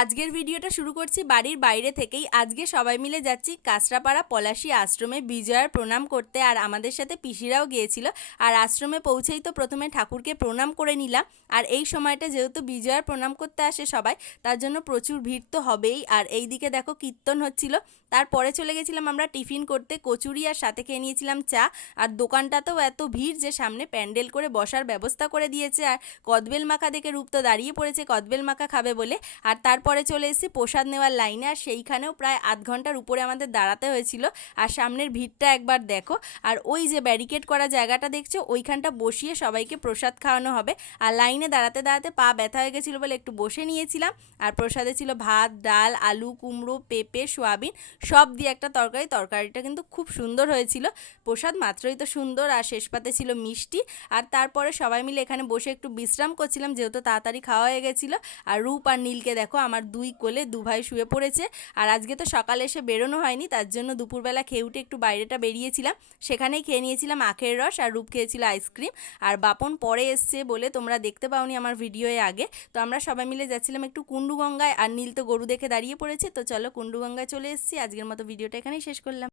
আজকের ভিডিওটা শুরু করছি বাড়ির বাইরে থেকেই। আজকে সবাই মিলে যাচ্ছি কাঁচরাপাড়া পলাশী আশ্রমে বিজয়ার প্রণাম করতে, আর আমাদের সাথে পিসিরাও গিয়েছিল। আর আশ্রমে পৌঁছেই তো প্রথমে ঠাকুরকে প্রণাম করে নিলাম। আর এই সময়টা যেহেতু বিজয়ার প্রণাম করতে আসে সবাই, তার জন্য প্রচুর ভিড় তো হবেই। আর এই দিকে দেখো কীর্তন হচ্ছিল। তারপরে চলে গেছিলাম আমরা টিফিন করতে, কচুরি আর সাথে খেয়ে নিয়েছিলাম চা। আর দোকানটাতেও এত ভিড় যে সামনে প্যান্ডেল করে বসার ব্যবস্থা করে দিয়েছে। আর কদবেল মাখা দেখে রূপ তো দাঁড়িয়ে পড়েছে কদবেল মাখা খাবে বলে। আর তারপরে চলে এসেছি প্রসাদ নেওয়ার লাইনে, আর সেইখানেও প্রায় আধ ঘন্টার উপরে আমাদের দাঁড়াতে হয়েছিল। আর সামনের ভিড়টা একবার দেখো। আর ওই যে ব্যারিকেড করা জায়গাটা দেখছো, ওইখানটা বসিয়ে সবাইকে প্রসাদ খাওয়ানো হবে। আর লাইনে দাঁড়াতে দাঁড়াতে পা ব্যথা হয়ে গেছিলো বলে একটু বসে নিয়েছিলাম। আর প্রসাদে ছিল ভাত, ডাল, আলু, কুমড়ো, পেঁপে, সোয়াবিন সব দিয়ে একটা তরকারি। তরকারিটা কিন্তু খুব সুন্দর হয়েছিল। প্রসাদ মাত্রই তো সুন্দর। আর শেষ পাতে ছিল মিষ্টি। আর তারপরে সবাই মিলে এখানে বসে একটু বিশ্রাম করছিলাম, যেহেতু তাড়াতাড়ি খাওয়া হয়ে গেছিলো। আর রূপ আর নীলকে দেখো, আমার দুই কোলে দু ভাই শুয়ে পড়েছে। আর আজকে তো সকালে এসে বেরোনো হয়নি, তার জন্য দুপুরবেলা খেয়ে উঠে একটু বাইরেটা বেরিয়েছিলাম। সেখানেই খেয়ে নিয়েছিলাম আখের রস, আর রূপ খেয়েছিল আইসক্রিম। আর বাপন পরে এসছে বলে তোমরা দেখতে পাওনি আমার ভিডিওয়ে আগে। তো আমরা সবাই মিলে যাচ্ছিলাম একটু কুণ্ডুগঙ্গায়, আর নীল তো গরু দেখে দাঁড়িয়ে পড়েছে। তো চলো কুণ্ডুগঙ্গায় চলে এসেছি। আজকের মতো ভিডিওটা এখানেই শেষ করলাম।